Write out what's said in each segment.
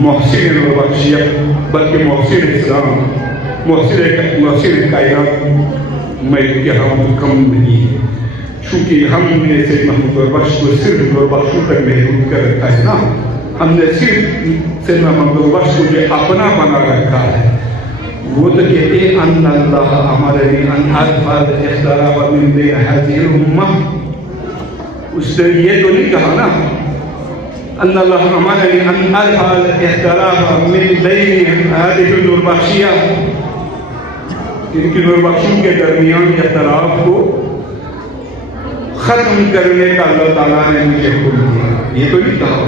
محسن البخشیت بلکہ محسن اسلام محسن کائنات میں کہ ہم کم نہیں ہے، چونکہ ہم نے سید محمود نوربخش کو صرف نوربخشوں تک محدود کر رکھا ہے نا، ہم نے صرف سید محمود نوربخش کو جو اپنا بنا رکھا ہے۔ وہ تو کہتے ہیں ان اللہ امرنی ان ادخل الاختلاف من بین هذه الامہ، اس نے یہ تو نہیں کہا نا ان اللہ امرنی ان ادخل الاختلاف من بین هذه النوربخشیہ، ان کی نوربخشوں کے درمیان اختلاف کو ختم کرنے کا اللہ تعالیٰ نے مجھے حکم دیا، یہ تو نہیں کہا۔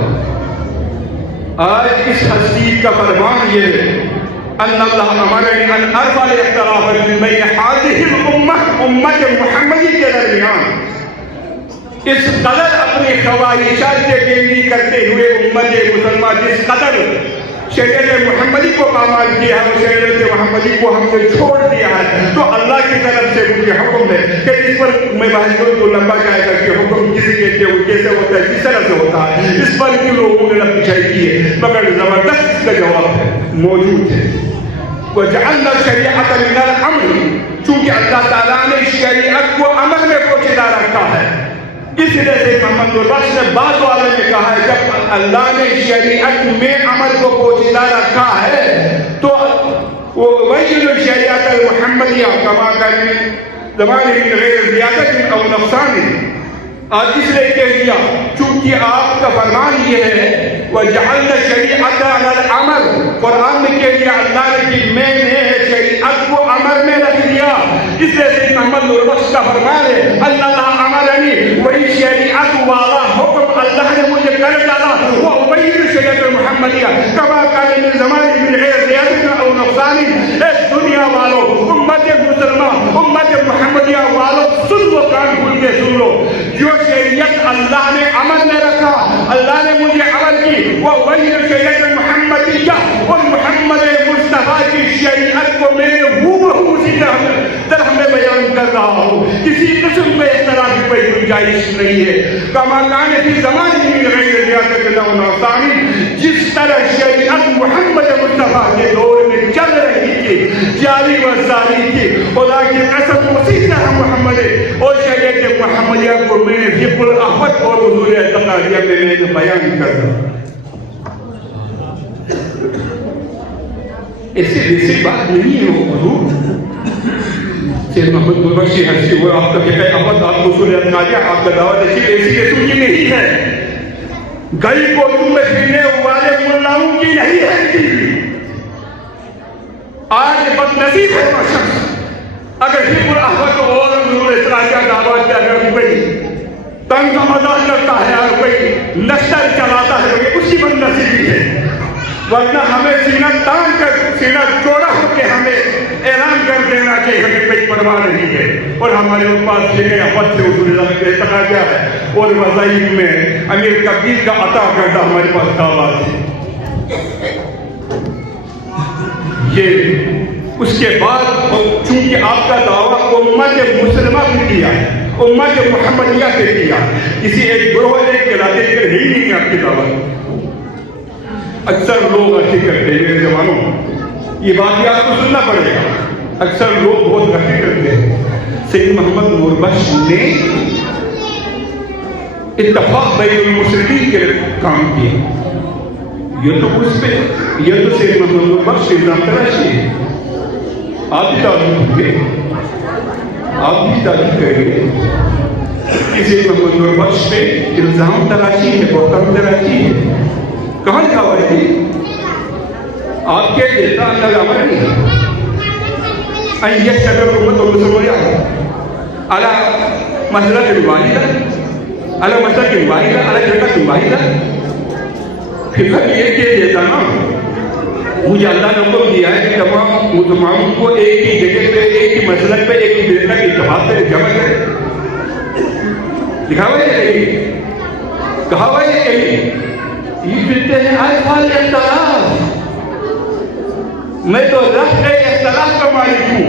آج اس ہستی کا فرمان یہ ہے ان اللہ امرنی ان ارفع الاختلاف من بین هذه الامہ، امت محمدی کے درمیان اس قدر اپنی خواہشات کے پیروی کرتے ہوئے امت مسلمہ جس قدر شریعت محمدی کو پامال کیا ہے، شریعت محمدی کو ہم نے چھوڑ دیا ہے، تو اللہ کی طرف سے مجھے حکم ہے کہ اس پر میں بحث کروں تو لمبا جائے گا کہ حکم کسی کہتے ہیں کیسے ہوتا ہے، کس طرح سے ہوتا ہے، اس پر بھی لوگوں نے نقشہ کی ہے، مگر زبردست اس کا جواب ہے موجود ہے۔ وَجَعَلْنَا الشَّرِيعَةَ مِنَ الْأَمْرِ، چونکہ اللہ تعالیٰ نے شریعت کو عمل میں پوشیدہ رکھا ہے، اس لیے سے محمد نوربخش نے بعض والوں نے کہا ہے جب اللہ نے شریعت میں عمل کو پوشیدہ رکھا ہے تو وَيْجِلُ الشَّرِيعَةَ الْمُحَمَّدِيَّةَ كَمَا كَانَ زَمَانِ مِنْ غَيْرِ زِيَادَةٍ أَوْ نُقْصَانٍ، اور اس لیے کہہ دیا چونکہ آپ کا فرمان یہ ہے وَجَعَلْنَا الشَّرِيعَةَ عَلَى الْعَمَلِ، قرآن میں کہہ دیا اللہ نے کہ میں نے شریعت کو عمل میں رکھ دیا، اس لیے سید محمد نوربخش کا فرمان ہے اللہ امرنی، وہی شریعت والا حکم اللہ نے مجھے کر ڈالا، وہ وہی شریعت محمدیہ کما کان من زمان من غیر زیادت او نقصان۔ اس دنیا والوں، امت مسلمہ، امت محمدیہ والوں، سن لو، کان کھول کے سن لو، جو شریعت اللہ نے عمل میں رکھا، اللہ نے مجھے عمل کی، وہ وہی شریعت محمدیہ اور محمد مصطفیٰ کی شریعت کو میں ہو اسی طرح میں بیان کر رہا ہوں، کسی قسم میں اس طرح کی کوئی گنجائش نہیں ہے۔ کما کان فی زمان من غیر زیادت او نقصان، جس طرح شریعت محمد مصطفیٰ کے دور میں چل رہی تھی، جاری و ساری تھی، خدا کی قسم اسی طرح محمد اور شریعت محمدیہ کو میں نے فقہ الاحوت اور اصول اعتقادیہ میں نے بیان کر رہا۔ ایسی بات نہیں ہے حضور، سید محمد نوربخش ہنسی ہوئے آپ کا کہتا ہے احمد آپ کو اصول اعتقادیہ آپ کا دعوت ایسی رسول کی نہیں ہے، گئی کو تم میں پھرنے والے ملاؤں کی نہیں ہے۔ آج بد نصیب ہے وہ شخص اگر فقہ الاحوت اور اصول اعتقادیہ دعوت کے اگر کوئی تنگ مزاج کرتا ہے اور کوئی نشر چلاتا ہے تو اس کی بد نصیبی ہے، ورنہ ہمیں سینہ تان کر سینہ چوڑا ہو کے ہمیں اعلان کر دینا کہ ہمیں کوئی پرواہ نہیں ہے، اور ہمارے پاس یہ احمد سے اصول اعتقادیہ ہے اور وظائف میں امیر کبیر کا عطا کردہ ہمارے پاس دعویٰ ہے۔ یہ اس کے بعد چونکہ آپ کا دعویٰ امت مسلمہ بھی کیا ہے، امت محمدیہ سے کیا، کسی ایک گروہ ایک علاقے کے ہی نہیں ہے آپ کی دعوت۔ اکثر لوگ غلطی کرتے ہیں میرے جوانوں، یہ بات بھی آپ کو سننا پڑے گا، اکثر لوگ بہت غلطی کرتے ہیں۔ سید محمد نوربخش نے اتفاق بین المسلمین کے کام کیا، یہ تو اس پہ یہ تو سید محمد نوربخش الزام تراشی ہے، آپ بھی تعلیم ہوں گے، آپ بھی تعلیم کریں گے کہ سید محمد نوربخش پہ الزام تراشی ہے، بہتان تراشی ہے، کہاں جاؤ ہے آپ کے دیتا اللہ عمر نہیں این یشتر امت و مسلمیہ علی مسئلہ کی واحدہ علی مسئلہ کی واحدہ علی جگہ کی واحدہ، فکر یہ کہ دیتا نا مجھے اللہ نے حکم دیا ہے کہ تمام مسلمانوں کو ایک ہی جگہ پہ ایک ہی مسئلہ پہ ایک ہی دیتا کی اتحاد پہ جمع کرے، لکھا ہوا ہے یہی، کہا ہوا ہے یہی، یہ کہتے ہیں ارفال اختلاف، میں تو رفع اختلاف کا مالک ہوں،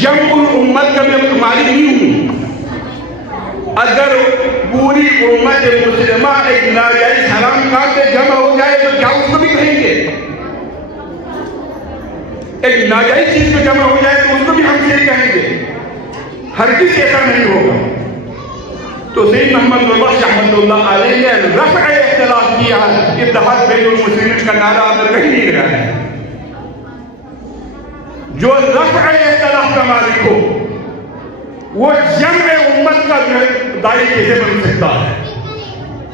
جمع الامت کا میں مالک نہیں ہوں۔ اگر پوری امت مسلمہ ایک ناجائز حرام کام پہ جمع ہو جائے تو کیا ایک ناجائز چیز پہ جمع ہو جائے تو اس کو بھی ہم سے کہیں گے، ہرگز ایسا نہیں ہوگا۔ تو سید محمد نور بخش رحمۃ اللہ علیہ نے رفع اختلاف کیا ہے، اتحاد بین المسلمین کا نعرہ اندر کہیں نہیں لگا ہے۔ جو رفع اختلاف کا مالک ہو وہ جمع امت کا داعی کیسے بن سکتا ہے؟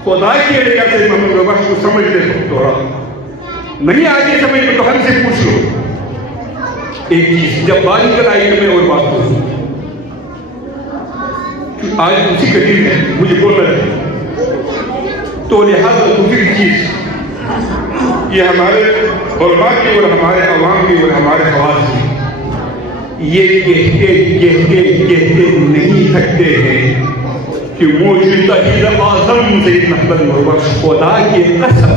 خدا کے لیے سید محمد نور بخش کو سمجھ لے تو نہیں آگے سمجھ میں تو ہم سے پوچھ لو۔ ایک چیز جب بات نکل آئی تو میں اور بات پوچھوں، آج اسی قدیم ہے مجھے بولنا ہے تو لہذا دوسری چیز یہ ہمارے علماء کی اور ہمارے عوام کی اور ہمارے خواص کی یہ کہتے نہیں تھکتے ہیں کہ مجتہد اعظم سید محمد نور بخش خدا کی قسم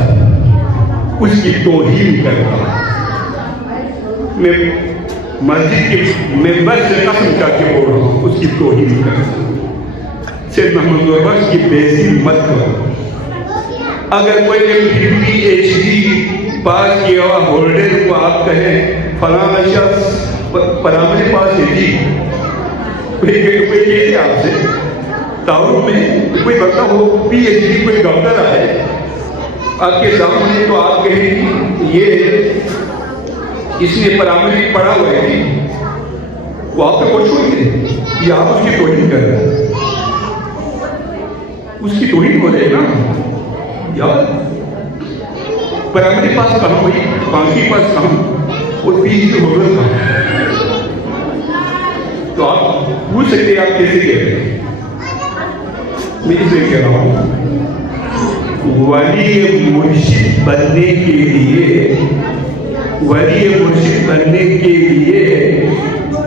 اس کی توہین کرتا ہے۔ میں مسجد کے ممبر سے قسم کر کے بول رہا ہوں، اس کی توہین کرتا ہوں۔ سید محمد نور بخش کی بےعزتی مت کرو۔ اگر کوئی PhD پاس کیا ہوا ہولڈر کو آپ کہیں فلاں شخص پرامنے پاس ہے جی، کوئی کہتے آپ سے تعارف میں کوئی بندہ ہو PhD کوئی ڈاکٹر آئے آپ کے سامنے تو آپ کہیں یہ اس نے پرامنے پڑھا ہوا ہے جی، وہ آپ کو چھوڑ دے یا آپ اس کی توہین کر رہے ہیں، اس کی توہین ہو رہے نا یار۔ پرائمری پاس کہاں ہوئی، باقی پاس کہاں اور PhD ہولڈر کہاں؟ تو آپ پوچھ سکتے ہیں آپ کیسے کہہ رہے ہیں؟ میں اسے کہہ رہا ہوں ولی مرشد بننے کے لیے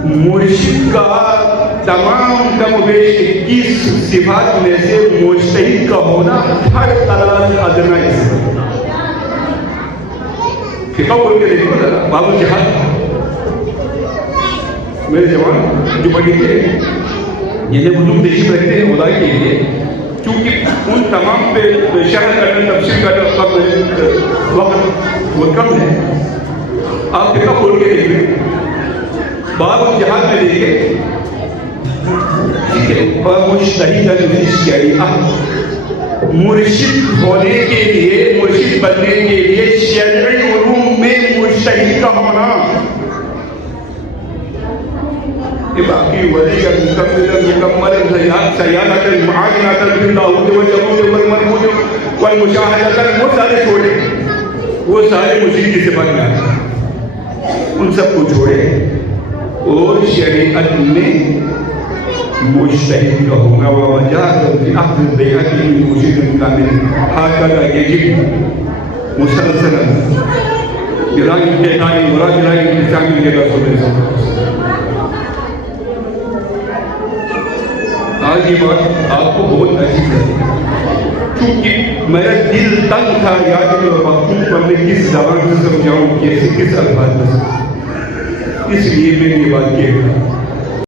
مرشد کا تمام کم و بیش 21 صفات میں سے مجتہد کا ہونا ہر طرح ادنا ہے۔ فقہ بول کے دیکھو ذرا، باب الجہاد میرے جوان جو پڑھی تھے یہ علوم تشریف رکھتے ہیں خدا کے لیے، کیونکہ ان تمام پہ شرح کرنا تفسیر کرنا وقت وہ کم ہے۔ آپ فقہ بول کے دیکھیں، باب الجہاد میں دیکھیں، مجتہد فی الشریعہ، مرشد ہونے کے لیے، مرشد بننے کے لیے شرعی علوم میں مجتہد کا ہونا۔ باقی ولی مکمل سیادت المعاینۃ فی اللاہوت والجبروت والملکوت والمشاہدۃ، وہ سارے چھوڑے، وہ سارے مرشد کی صفات میں آتے ہیں، ان سب کو چھوڑے اور شریعت میں مجتہد کا ہونا۔ ووجاہد فی اخذ البیعۃ من مرشد کامل ھکذا یجب مسلسلا براہ انتہائی مراد براہ انتظامی کے رسول اللہ۔ آج یہ بات آپ کو بہت عجیب ہے کیونکہ میرا دل تنگ تھا یاد کہ وقتوں پر میں کس زبان سے سمجھاؤں، کیسے کس الفاظ میں، اس لیے میں یہ بات کہہ رہا ہوں۔